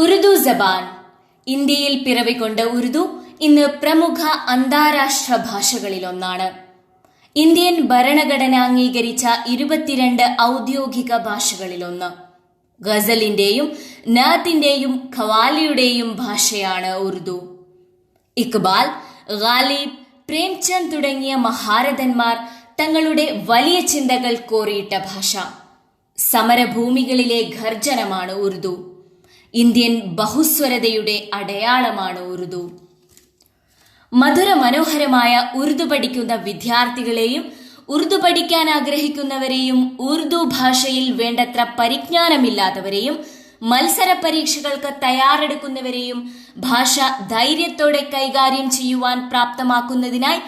ഉറുദു ജബാൻ. ഇന്ത്യയിൽ പിറവികൊണ്ട ഉറുദു ഇന്ന് പ്രമുഖ അന്താരാഷ്ട്ര ഭാഷകളിലൊന്നാണ്. ഇന്ത്യൻ ഭരണഘടന അംഗീകരിച്ച 22 ഔദ്യോഗിക ഭാഷകളിലൊന്ന്. ഗസലിന്റെയും നാത്തിന്റെയും ഖവാലിയുടെയും ഭാഷയാണ് ഉറുദു. ഇഖ്ബാൽ, ഗാലിബ്, പ്രേംചന്ദ് തുടങ്ങിയ മഹാരഥന്മാർ തങ്ങളുടെ വലിയ ചിന്തകൾ കോറിയിട്ട ഭാഷ. സമരഭൂമികളിലെ ഗർജനമാണ് ഉറുദു. ഇന്ത്യൻ ബഹുസ്വരതയുടെ അടയാളമാണ് ഉറുദു. മധുര മനോഹരമായ ഉറുദു പഠിക്കുന്ന വിദ്യാർത്ഥികളെയും ഉറുദു പഠിക്കാൻ ആഗ്രഹിക്കുന്നവരെയും ഉറുദു ഭാഷയിൽ വേണ്ടത്ര പരിജ്ഞാനമില്ലാത്തവരെയും മത്സര പരീക്ഷകൾക്ക് തയ്യാറെടുക്കുന്നവരെയും ഭാഷ ധൈര്യത്തോടെ കൈകാര്യം ചെയ്യുവാൻ പ്രാപ്തമാക്കുന്നതിനായി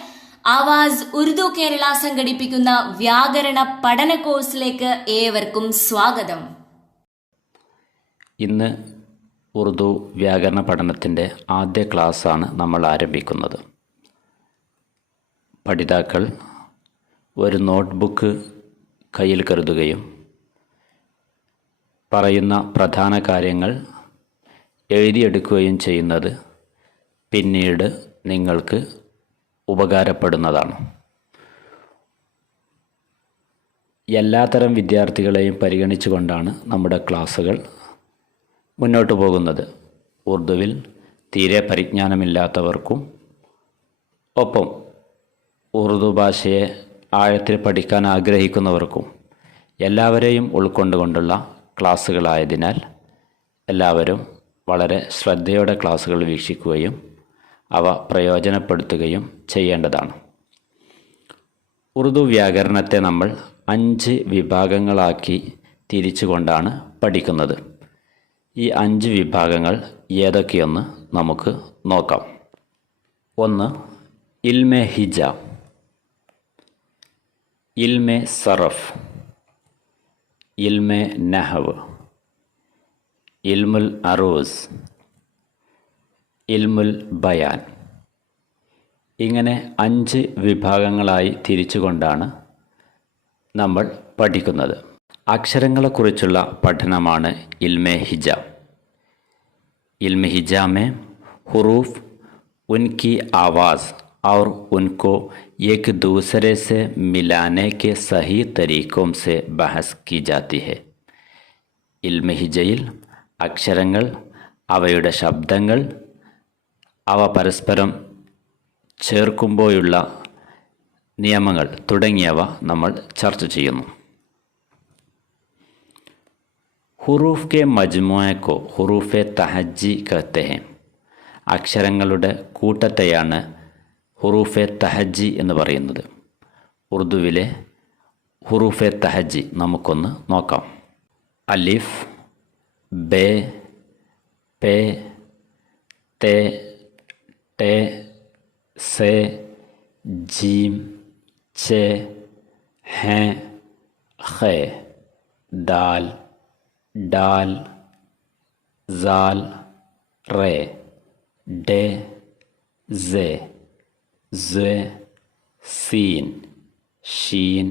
ആവാസ് ഉറുദു കേരള സംഘടിപ്പിക്കുന്ന വ്യാകരണ പഠന കോഴ്സിലേക്ക് ഏവർക്കും സ്വാഗതം. ഇന്ന് ഉറുദു വ്യാകരണ പഠനത്തിൻ്റെ ആദ്യ ക്ലാസ്സാണ് നമ്മൾ ആരംഭിക്കുന്നത്. പഠിതാക്കൾ ഒരു നോട്ട്ബുക്ക് കയ്യിൽ കരുതുകയും പറയുന്ന പ്രധാന കാര്യങ്ങൾ എഴുതിയെടുക്കുകയും ചെയ്യുന്നത് പിന്നീട് നിങ്ങൾക്ക് ഉപകാരപ്പെടുന്നതാണ്. എല്ലാത്തരം വിദ്യാർത്ഥികളെയും പരിഗണിച്ചുകൊണ്ടാണ് നമ്മുടെ ക്ലാസ്സുകൾ മുന്നോട്ട് പോകുന്നത്. ഉറുദുവിൽ തീരെ പരിജ്ഞാനമില്ലാത്തവർക്കും ഒപ്പം ഉറുദു ഭാഷയെ ആഴത്തിൽ പഠിക്കാൻ ആഗ്രഹിക്കുന്നവർക്കും എല്ലാവരെയും ഉൾക്കൊണ്ടുകൊണ്ടുള്ള ക്ലാസ്സുകളായതിനാൽ എല്ലാവരും വളരെ ശ്രദ്ധയോടെ ക്ലാസ്സുകൾ വീക്ഷിക്കുകയും അവ പ്രയോജനപ്പെടുത്തുകയും ചെയ്യേണ്ടതാണ്. ഉറുദു വ്യാകരണത്തെ നമ്മൾ 5 വിഭാഗങ്ങളാക്കി തിരിച്ചുകൊണ്ടാണ് പഠിക്കുന്നത്. ഈ 5 വിഭാഗങ്ങൾ ഏതൊക്കെയെന്ന് നമുക്ക് നോക്കാം. 1. ഇൽമെ ഹിജ, ഇൽമെ സറഫ്, ഇൽമെ നഹവ്, ഇൽമുൽ അറൂസ്, ഇൽമുൽ ബയാൻ. ഇങ്ങനെ 5 വിഭാഗങ്ങളായി തിരിച്ചുകൊണ്ടാണ് നമ്മൾ പഠിക്കുന്നത്. അക്ഷരങ്ങളെക്കുറിച്ചുള്ള പഠനമാണ് ഇൽമെ ഹിജ. इल्म हिजा में हुरूफ, उनकी आवाज़ और उनको एक दूसरे से मिलाने के सही तरीक़ों से बहस की जाती है. ഇൽമ ഹിജയിൽ അക്ഷരങ്ങൾ, അവയുടെ ശബ്ദങ്ങൾ, അവ പരസ്പരം ചേർക്കുമ്പോഴുള്ള നിയമങ്ങൾ തുടങ്ങിയവ നമ്മൾ ചർച്ച ചെയ്യുന്നു. ഹുറൂഫ് കെ മജ്മുഅ കോ ഹുറൂഫെ തഹജ്ജി कहते हैं. അക്ഷരങ്ങളുടെ കൂട്ടത്തെയാണ് ഹുറൂഫെ തഹജ്ജി എന്ന് പറയുന്നത്. ഉറുദുവിലെ ഹുറൂഫെ തഹജ്ജി നമുക്കൊന്ന് നോക്കാം. അലിഫ്, ബെ, പെ, തെ, ടെ, സെ, ജീം, ചെ, ഹെ, ഖെ, ദാൽ, डाल, जाल, रे, डे, जे, ज़े, सीन, शीन,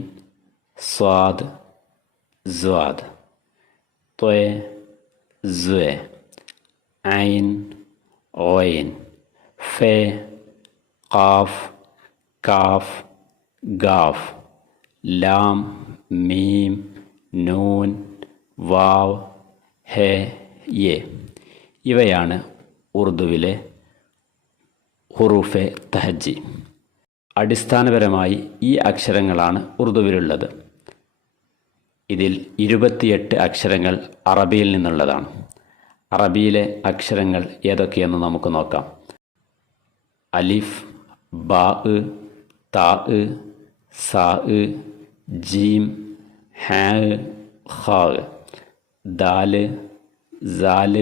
स्वाद, ज़्वाद, त्वे, ज़्वे, ऐन, ओइन, फे, क़ाफ, काफ, गाफ, लाम, मीम, नून, വാവ്, ഹെ, യെ. ഇവയാണ് ഉറുദുവിലെ ഹുറൂഫെ തഹജ്ജി. അടിസ്ഥാനപരമായി ഈ അക്ഷരങ്ങളാണ് ഉറുദുവിലുള്ളത്. ഇതിൽ 28 അക്ഷരങ്ങൾ അറബിയിൽ നിന്നുള്ളതാണ്. അറബിയിലെ അക്ഷരങ്ങൾ ഏതൊക്കെയെന്ന് നമുക്ക് നോക്കാം. അലിഫ്, ബാ, താ, സാ, ജീം, ഹാ, ഖാ, ദാൽ, സാൽ,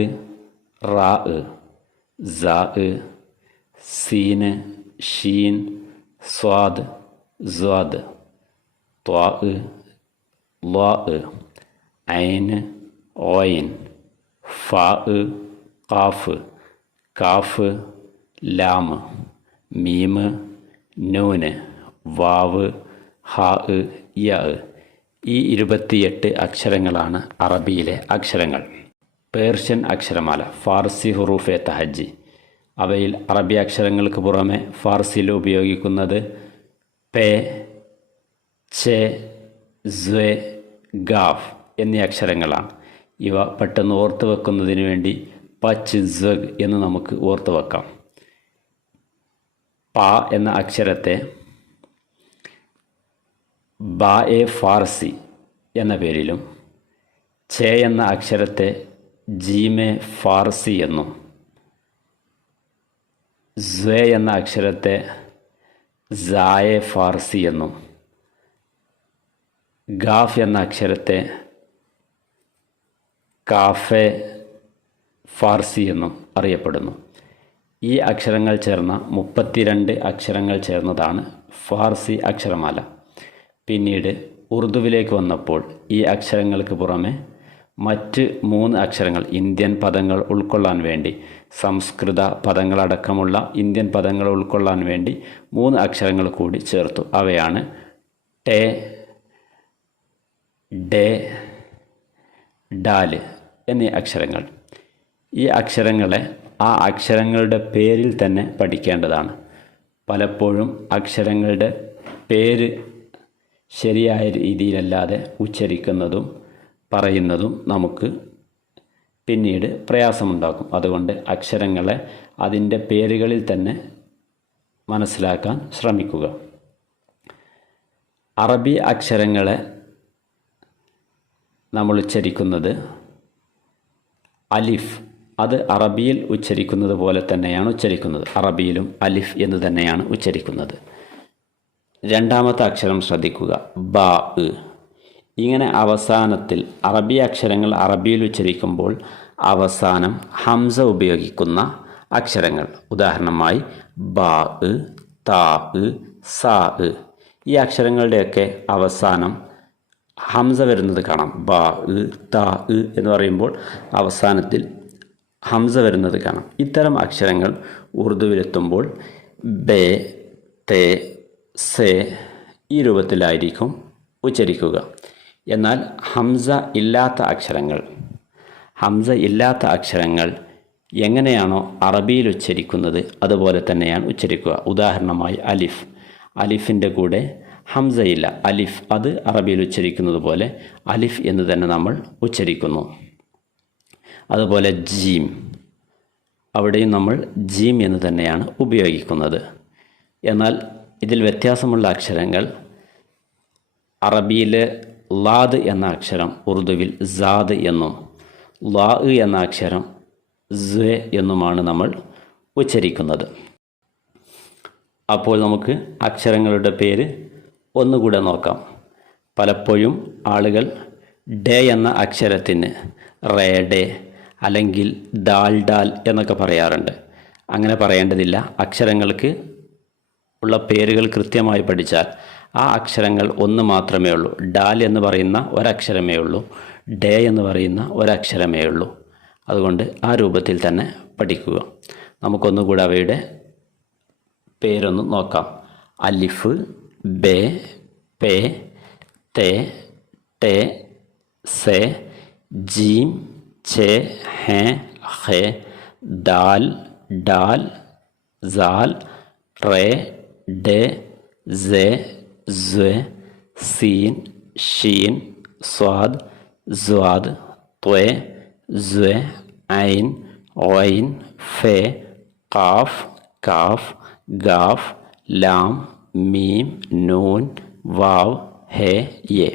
റാ, സാ, സീൻ, ഷീൻ, സ്വാദ്, സ്വാദ്, ത്വാ, ളാ, ഐൻ, ഓയിൻ, ഫാ, ഖാഫ്, കാഫ്, ലാം, മീം, നൂന്, വാവ്, ഹാ, യ. ഈ 28 അക്ഷരങ്ങളാണ് അറബിയിലെ അക്ഷരങ്ങൾ. പേർഷ്യൻ അക്ഷരമാല ഫാർസി ഹുറൂഫെ തഹജി. അവയിൽ അറബി അക്ഷരങ്ങൾക്ക് പുറമെ ഫാർസിയിൽ ഉപയോഗിക്കുന്നത് പേ, ചെ, സ്, ഗാഫ് എന്നീ അക്ഷരങ്ങളാണ്. ഇവ പെട്ടെന്ന് ഓർത്തു വെക്കുന്നതിന് വേണ്ടി പച്ച്, സഗ് എന്ന് നമുക്ക് ഓർത്തു വെക്കാം. പ എന്ന അക്ഷരത്തെ ബാ എ ഫാർസി എന്ന പേരിലും ചെ എന്ന അക്ഷരത്തെ ജീമെ ഫാർസി എന്നും സ് എന്ന അക്ഷരത്തെ സായെ ഫാർസി എന്നും ഗാഫ് എന്ന അക്ഷരത്തെ കാഫെ ഫാർസി എന്നും അറിയപ്പെടുന്നു. ഈ അക്ഷരങ്ങൾ ചേർന്ന 32 അക്ഷരങ്ങൾ ചേർന്നതാണ് ഫാർസി അക്ഷരമാല. പിന്നീട് ഉറുദുവിലേക്ക് വന്നപ്പോൾ ഈ അക്ഷരങ്ങൾക്ക് പുറമെ മറ്റ് 3 അക്ഷരങ്ങൾ ഇന്ത്യൻ പദങ്ങൾ ഉൾക്കൊള്ളാൻ വേണ്ടി, സംസ്കൃത പദങ്ങളടക്കമുള്ള ഇന്ത്യൻ പദങ്ങൾ ഉൾക്കൊള്ളാൻ വേണ്ടി 3 അക്ഷരങ്ങൾ കൂടി ചേർത്തു. അവയാണ് ടെ, ഡെ, ഡാല് എന്നീ അക്ഷരങ്ങൾ. ഈ അക്ഷരങ്ങളെ ആ അക്ഷരങ്ങളുടെ പേരിൽ തന്നെ പഠിക്കേണ്ടതാണ്. പലപ്പോഴും അക്ഷരങ്ങളുടെ പേര് ശരിയായ രീതിയിലല്ലാതെ ഉച്ചരിക്കുന്നതും പറയുന്നതും നമുക്ക് പിന്നീട് പ്രയാസമുണ്ടാക്കും. അതുകൊണ്ട് അക്ഷരങ്ങളെ അതിൻ്റെ പേരുകളിൽ തന്നെ മനസ്സിലാക്കാൻ ശ്രമിക്കുക. അറബി അക്ഷരങ്ങളെ നമ്മൾ ഉച്ചരിക്കുന്നത് അലിഫ്, അത് അറബിയിൽ ഉച്ചരിക്കുന്നത് പോലെ തന്നെയാണ് ഉച്ചരിക്കുന്നത്. അറബിയിലും അലിഫ് എന്ന് തന്നെയാണ് ഉച്ചരിക്കുന്നത്. രണ്ടാമത്തെ അക്ഷരം ശ്രദ്ധിക്കുക, ബാ. ഇങ്ങനെ അവസാനത്തിൽ അറബി അക്ഷരങ്ങൾ അറബിയിൽ ഉച്ചരിക്കുമ്പോൾ അവസാനം ഹംസ ഉപയോഗിക്കുന്ന അക്ഷരങ്ങൾ, ഉദാഹരണമായി ബാ, താ, സാ. ഈ അക്ഷരങ്ങളുടെയൊക്കെ അവസാനം ഹംസ വരുന്നത് കാണാം. ബാ, താ എന്ന് പറയുമ്പോൾ അവസാനത്തിൽ ഹംസ വരുന്നത് കാണാം. ഇത്തരം അക്ഷരങ്ങൾ ഉറുദുവിലെത്തുമ്പോൾ ബേ, തേ, സേ ഈ രൂപത്തിലായിരിക്കും ഉച്ചരിക്കുക. എന്നാൽ ഹംസ ഇല്ലാത്ത അക്ഷരങ്ങൾ എങ്ങനെയാണോ അറബിയിൽ ഉച്ചരിക്കുന്നത് അതുപോലെ തന്നെയാണ് ഉച്ചരിക്കുക. ഉദാഹരണമായി അലിഫ്, അലിഫിൻ്റെ കൂടെ ഹംസയില്ല. അലിഫ് അത് അറബിയിൽ ഉച്ചരിക്കുന്നത് പോലെ അലിഫ് എന്ന് തന്നെ നമ്മൾ ഉച്ചരിക്കുന്നു. അതുപോലെ ജീം, അവിടെയും നമ്മൾ ജീം എന്ന് തന്നെയാണ് ഉപയോഗിക്കുന്നത്. എന്നാൽ ഇതിൽ വ്യത്യാസമുള്ള അക്ഷരങ്ങൾ, അറബിയിലെ ലാദ് എന്ന അക്ഷരം ഉറുദുവിൽ സാദ് എന്നും ലാ എന്ന അക്ഷരം സ് എന്നുമാണ് നമ്മൾ ഉച്ചരിക്കുന്നത്. അപ്പോൾ നമുക്ക് അക്ഷരങ്ങളുടെ പേര് ഒന്നുകൂടെ നോക്കാം. പലപ്പോഴും ആളുകൾ ഡേ എന്ന അക്ഷരത്തിന് റേഡേ അല്ലെങ്കിൽ ദാൽ ഡാൽ എന്നൊക്കെ പറയാറുണ്ട്. അങ്ങനെ പറയേണ്ടതില്ല. അക്ഷരങ്ങൾക്ക് ഉള്ള പേരുകൾ കൃത്യമായി പഠിച്ചാൽ ആ അക്ഷരങ്ങൾ ഒന്ന് മാത്രമേ ഉള്ളൂ. ഡാൽ എന്ന് പറയുന്ന ഒരക്ഷരമേ ഉള്ളൂ, ഡേ എന്ന് പറയുന്ന ഒരക്ഷരമേ ഉള്ളൂ. അതുകൊണ്ട് ആ രൂപത്തിൽ തന്നെ പഠിക്കുക. നമുക്കൊന്നുകൂടെ അവയുടെ പേരൊന്ന് നോക്കാം. അലിഫ്, ബേ, പേ, തേ, ടേ, സേ, ജീം, ഛേ, ഹേ, ഹേ, ദാൽ, ഡാൽ, സാൽ, റേ, ഡേ, സേ, സ്, സീൻ, ഷീൻ, സ്വാദ്, സ്വാദ്, ത്വേ, സ്, ഐൻ, ഐൻ, ഫേ, ഖാഫ്, കാഫ്, ഗാഫ്, ലാം, മീം, നൂൻ, വാവ്, ഹേ, യേ.